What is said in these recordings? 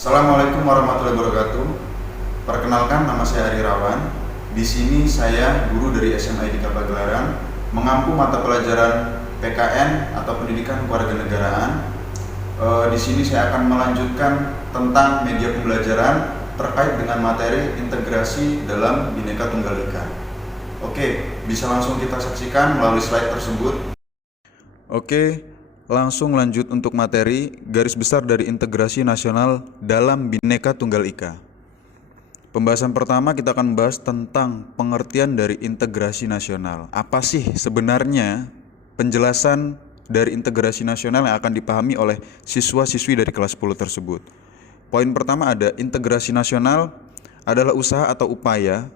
Assalamualaikum warahmatullahi wabarakatuh. Perkenalkan, nama saya Ari Rawan. Di sini saya guru dari SMA IDIKA Pagelaran, mengampu mata pelajaran PKN atau Pendidikan Kewarganegaraan. Di sini saya akan melanjutkan tentang media pembelajaran terkait dengan materi integrasi dalam Bhinneka Tunggal Ika. Oke, bisa langsung kita saksikan melalui slide tersebut. Oke, langsung lanjut untuk materi garis besar dari integrasi nasional dalam Bhinneka Tunggal Ika. Pembahasan pertama kita akan membahas tentang pengertian dari integrasi nasional. Apa sih sebenarnya penjelasan dari integrasi nasional yang akan dipahami oleh siswa-siswi dari kelas 10 tersebut? Poin pertama ada integrasi nasional adalah usaha atau upaya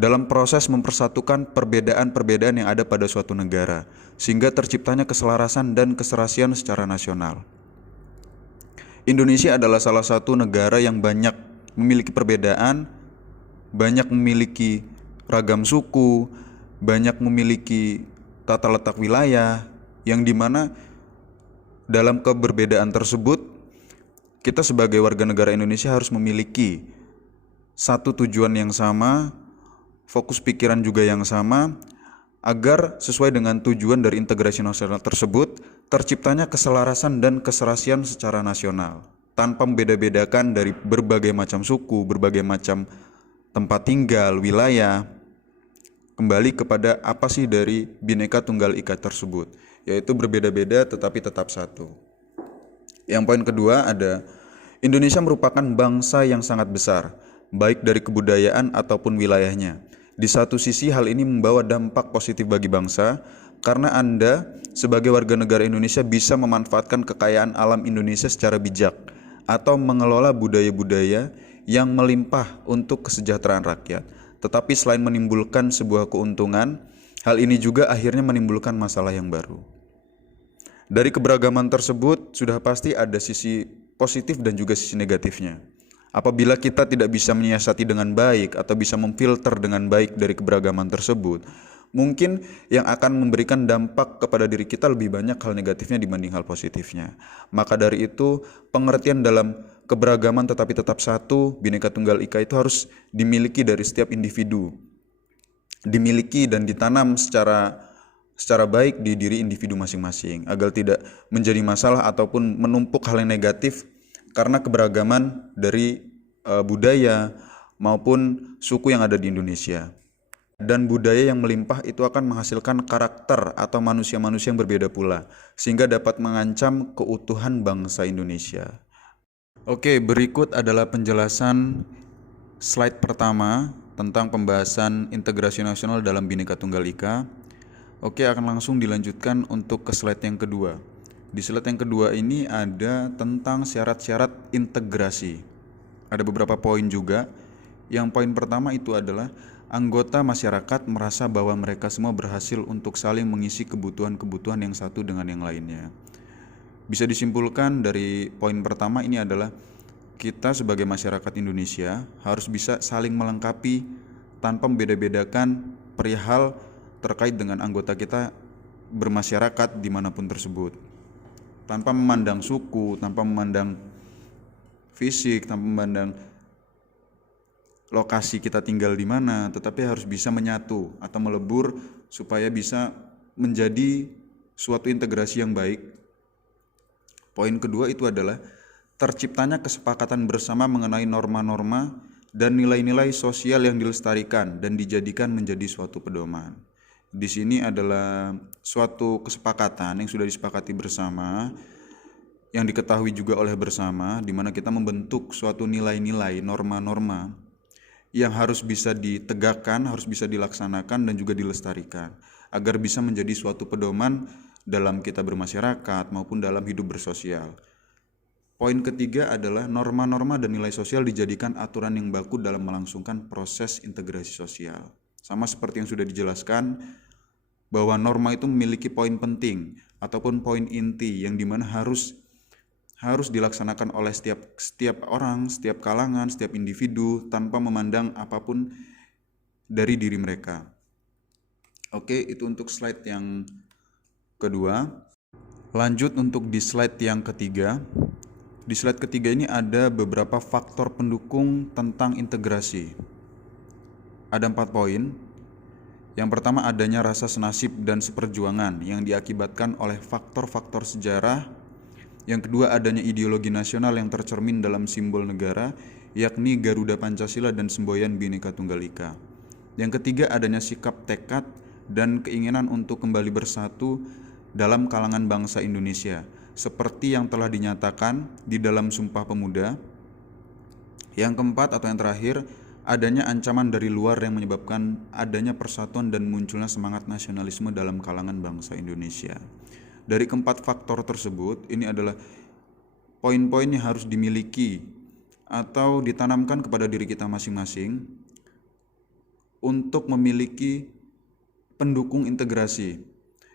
dalam proses mempersatukan perbedaan-perbedaan yang ada pada suatu negara, sehingga terciptanya keselarasan dan keserasian secara nasional. Indonesia adalah salah satu negara yang banyak memiliki perbedaan, banyak memiliki ragam suku, banyak memiliki tata letak wilayah, yang dimana dalam keberbedaan tersebut, kita sebagai warga negara Indonesia harus memiliki satu tujuan yang sama, fokus pikiran juga yang sama, agar sesuai dengan tujuan dari integrasi nasional tersebut, terciptanya keselarasan dan keserasian secara nasional, tanpa membeda-bedakan dari berbagai macam suku, berbagai macam tempat tinggal, wilayah. Kembali kepada apa sih dari Bhinneka Tunggal Ika tersebut, yaitu berbeda-beda tetapi tetap satu. Yang poin kedua ada, Indonesia merupakan bangsa yang sangat besar, baik dari kebudayaan ataupun wilayahnya. Di satu sisi hal ini membawa dampak positif bagi bangsa, karena Anda sebagai warga negara Indonesia bisa memanfaatkan kekayaan alam Indonesia secara bijak, atau mengelola budaya-budaya yang melimpah untuk kesejahteraan rakyat. Tetapi selain menimbulkan sebuah keuntungan, hal ini juga akhirnya menimbulkan masalah yang baru. Dari keberagaman tersebut sudah pasti ada sisi positif dan juga sisi negatifnya. Apabila kita tidak bisa menyiasati dengan baik atau bisa memfilter dengan baik dari keberagaman tersebut, mungkin yang akan memberikan dampak kepada diri kita lebih banyak hal negatifnya dibanding hal positifnya. Maka dari itu, pengertian dalam keberagaman tetapi tetap satu, Bhinneka Tunggal Ika itu harus dimiliki dari setiap individu. Dimiliki dan ditanam secara baik di diri individu masing-masing, agar tidak menjadi masalah ataupun menumpuk hal yang negatif karena keberagaman dari budaya maupun suku yang ada di Indonesia. Dan budaya yang melimpah itu akan menghasilkan karakter atau manusia-manusia yang berbeda pula, sehingga dapat mengancam keutuhan bangsa Indonesia. Oke, berikut adalah penjelasan slide pertama tentang pembahasan integrasi nasional dalam Bhinneka Tunggal Ika. Oke, akan langsung dilanjutkan untuk ke slide yang kedua. Di slide yang kedua ini ada tentang syarat-syarat integrasi. Ada beberapa poin juga. Yang poin pertama itu adalah anggota masyarakat merasa bahwa mereka semua berhasil untuk saling mengisi kebutuhan-kebutuhan yang satu dengan yang lainnya. Bisa disimpulkan dari poin pertama ini adalah kita sebagai masyarakat Indonesia harus bisa saling melengkapi tanpa membeda-bedakan perihal terkait dengan anggota kita bermasyarakat dimanapun tersebut, tanpa memandang suku, tanpa memandang fisik, tanpa memandang lokasi kita tinggal di mana, tetapi harus bisa menyatu atau melebur supaya bisa menjadi suatu integrasi yang baik. Poin kedua itu adalah terciptanya kesepakatan bersama mengenai norma-norma dan nilai-nilai sosial yang dilestarikan dan dijadikan menjadi suatu pedoman. Di sini adalah suatu kesepakatan yang sudah disepakati bersama, yang diketahui juga oleh bersama, di mana kita membentuk suatu nilai-nilai, norma-norma yang harus bisa ditegakkan, harus bisa dilaksanakan dan juga dilestarikan, agar bisa menjadi suatu pedoman dalam kita bermasyarakat maupun dalam hidup bersosial. Poin ketiga adalah norma-norma dan nilai sosial dijadikan aturan yang baku dalam melangsungkan proses integrasi sosial. Sama seperti yang sudah dijelaskan, bahwa norma itu memiliki poin penting ataupun poin inti yang dimana harus dilaksanakan oleh setiap orang, setiap kalangan, setiap individu tanpa memandang apapun dari diri mereka. Oke, itu untuk slide yang kedua. Lanjut untuk di slide yang ketiga. Di slide ketiga ini ada beberapa faktor pendukung tentang integrasi. Ada 4 poin. Yang pertama, adanya rasa senasib dan seperjuangan yang diakibatkan oleh faktor-faktor sejarah. Yang kedua, adanya ideologi nasional yang tercermin dalam simbol negara, yakni Garuda Pancasila dan semboyan Bhinneka Tunggal Ika. Yang ketiga, adanya sikap tekad dan keinginan untuk kembali bersatu dalam kalangan bangsa Indonesia, seperti yang telah dinyatakan di dalam Sumpah Pemuda. Yang keempat atau yang terakhir, adanya ancaman dari luar yang menyebabkan adanya persatuan dan munculnya semangat nasionalisme dalam kalangan bangsa Indonesia. Dari keempat faktor tersebut, ini adalah poin-poin yang harus dimiliki atau ditanamkan kepada diri kita masing-masing untuk memiliki pendukung integrasi,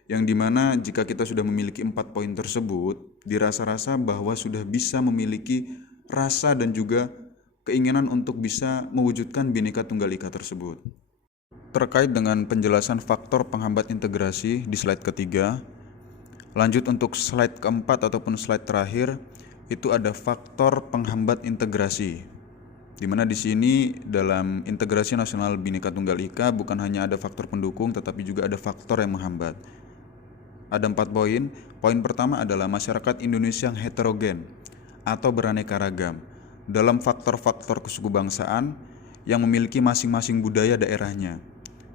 yang dimana jika kita sudah memiliki 4 poin tersebut, dirasa-rasa bahwa sudah bisa memiliki rasa dan juga keinginan untuk bisa mewujudkan Bhinneka Tunggal Ika tersebut. Terkait dengan penjelasan faktor penghambat integrasi di slide ketiga, lanjut untuk slide keempat ataupun slide terakhir, itu ada faktor penghambat integrasi. Di mana di sini dalam integrasi nasional Bhinneka Tunggal Ika bukan hanya ada faktor pendukung tetapi juga ada faktor yang menghambat. Ada 4 poin. Poin pertama adalah masyarakat Indonesia yang heterogen atau beraneka ragam dalam faktor-faktor kesukubangsaan yang memiliki masing-masing budaya daerahnya,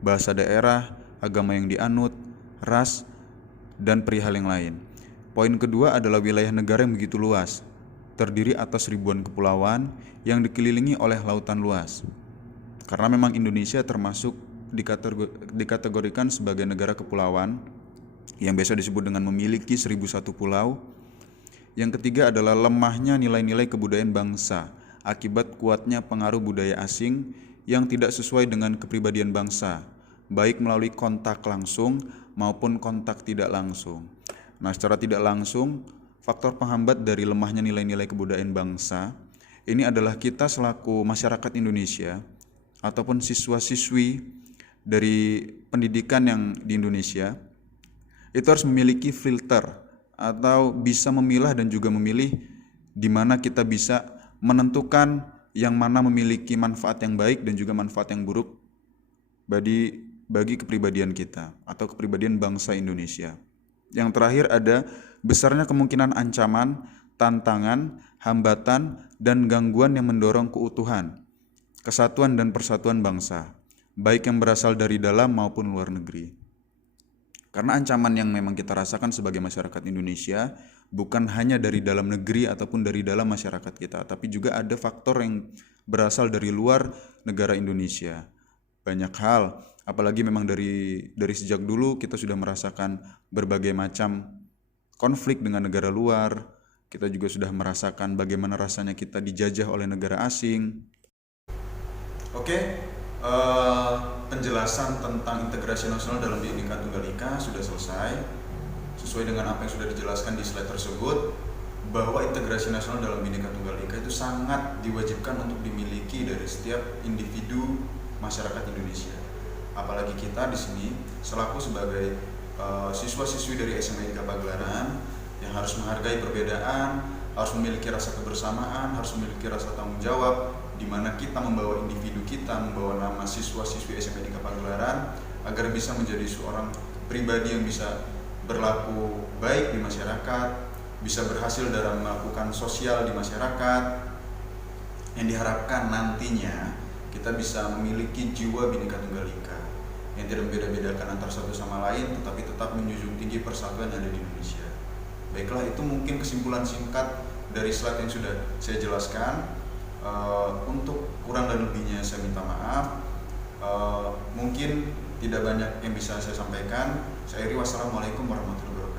bahasa daerah, agama yang dianut, ras, dan perihal yang lain. Poin kedua adalah wilayah negara yang begitu luas, terdiri atas ribuan kepulauan yang dikelilingi oleh lautan luas. Karena memang Indonesia termasuk dikategorikan sebagai negara kepulauan yang biasa disebut dengan memiliki 1001 pulau. Yang ketiga adalah lemahnya nilai-nilai kebudayaan bangsa akibat kuatnya pengaruh budaya asing yang tidak sesuai dengan kepribadian bangsa, baik melalui kontak langsung maupun kontak tidak langsung. Nah, secara tidak langsung, faktor penghambat dari lemahnya nilai-nilai kebudayaan bangsa ini adalah kita selaku masyarakat Indonesia ataupun siswa-siswi dari pendidikan yang di Indonesia itu harus memiliki filter atau bisa memilah dan juga memilih di mana kita bisa menentukan yang mana memiliki manfaat yang baik dan juga manfaat yang buruk bagi kepribadian kita atau kepribadian bangsa Indonesia. Yang terakhir ada besarnya kemungkinan ancaman, tantangan, hambatan, dan gangguan yang mendorong keutuhan, kesatuan dan persatuan bangsa, baik yang berasal dari dalam maupun luar negeri. Karena ancaman yang memang kita rasakan sebagai masyarakat Indonesia bukan hanya dari dalam negeri ataupun dari dalam masyarakat kita, tapi juga ada faktor yang berasal dari luar negara Indonesia. Banyak hal, apalagi memang dari sejak dulu kita sudah merasakan berbagai macam konflik dengan negara luar. Kita juga sudah merasakan bagaimana rasanya kita dijajah oleh negara asing. Oke. Penjelasan tentang integrasi nasional dalam Bhinneka Tunggal Ika sudah selesai. Sesuai dengan apa yang sudah dijelaskan di slide tersebut, bahwa integrasi nasional dalam Bhinneka Tunggal Ika itu sangat diwajibkan untuk dimiliki dari setiap individu masyarakat Indonesia. Apalagi kita di sini selaku sebagai siswa-siswi dari SMA IKA Pagelaran yang harus menghargai perbedaan, harus memiliki rasa kebersamaan, harus memiliki rasa tanggung jawab, di mana kita membawa individu kita, membawa nama siswa-siswi SMA IKA Pagelaran agar bisa menjadi seorang pribadi yang bisa berlaku baik di masyarakat, bisa berhasil dalam melakukan sosial di masyarakat, yang diharapkan nantinya kita bisa memiliki jiwa Bhinneka Tunggal Ika yang tidak membeda-bedakan antara satu sama lain, tetapi tetap menjunjung tinggi persatuan yang ada di Indonesia. Baiklah, itu mungkin kesimpulan singkat dari slide yang sudah saya jelaskan. Untuk kurang dan lebihnya saya minta maaf. Mungkin tidak banyak yang bisa saya sampaikan. Saya akhiri, wassalamualaikum warahmatullahi wabarakatuh.